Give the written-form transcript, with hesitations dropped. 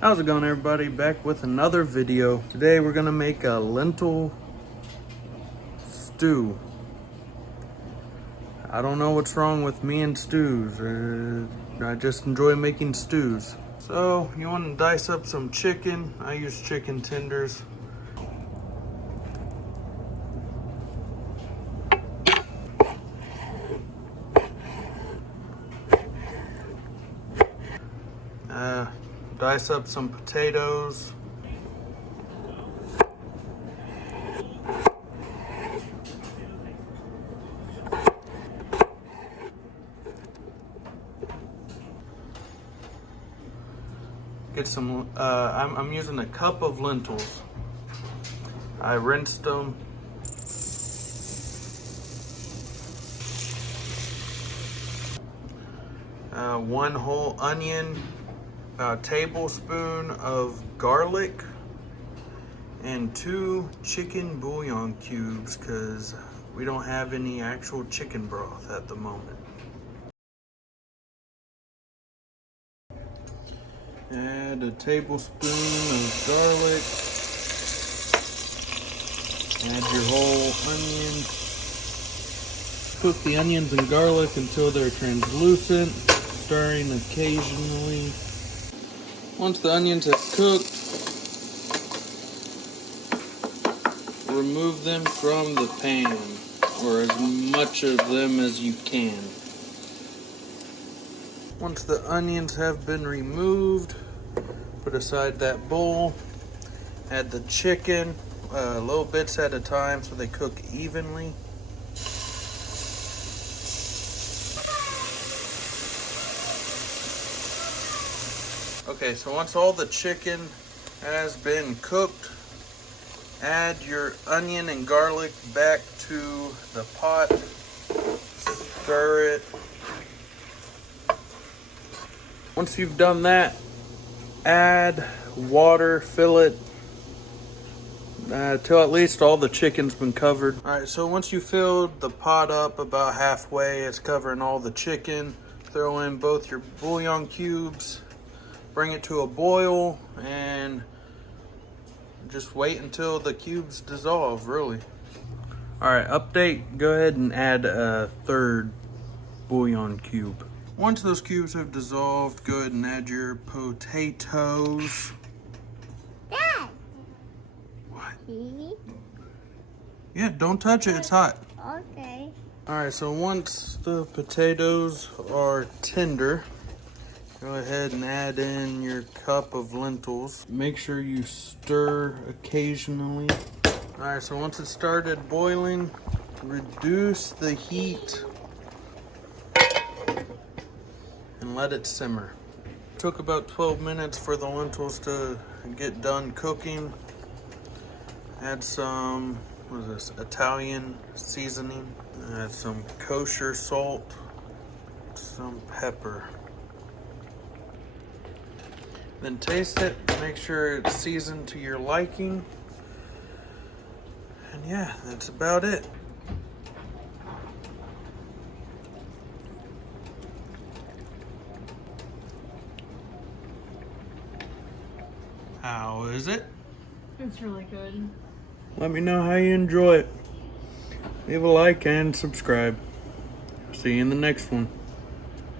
How's it going, everybody? Back with another video. Today we're gonna make a lentil stew. I don't know what's wrong with me and stews. I just enjoy making stews. So you want to dice up some chicken. I use chicken tenders. Dice up some potatoes. Get some, I'm using a cup of lentils. I rinsed them. One whole onion, a tablespoon of garlic, and 2 chicken bouillon cubes because we don't have any actual chicken broth at the moment. Add a tablespoon of garlic. Add your whole onion. Cook the onions and garlic until they're translucent, stirring occasionally. Once the onions have cooked, remove them from the pan, or as much of them as you can. Once the onions have been removed, put aside that bowl. Add the chicken, little bits at a time so they cook evenly. Okay, so once all the chicken has been cooked, add your onion and garlic back to the pot. Stir it. Once you've done that, add water, fill it till at least all the chicken's been covered. All right, so once you filled the pot up about halfway, it's covering all the chicken. Throw in both your bouillon cubes. Bring it to a boil and just wait until the cubes dissolve, really. All right, update, go ahead and add a 3rd bouillon cube. Once those cubes have dissolved, go ahead and add your potatoes. Dad! What? See? Yeah, don't touch it, it's hot. Okay. All right, so once the potatoes are tender, go ahead and add in your cup of lentils. Make sure you stir occasionally. All right, so once it started boiling, reduce the heat and let it simmer. It took about 12 minutes for the lentils to get done cooking. Add some, what is this, Italian seasoning. Add some kosher salt, some pepper. Then taste it, make sure it's seasoned to your liking. And yeah, that's about it. How is it? It's really good. Let me know how you enjoy it. Leave a like and subscribe. See you in the next one.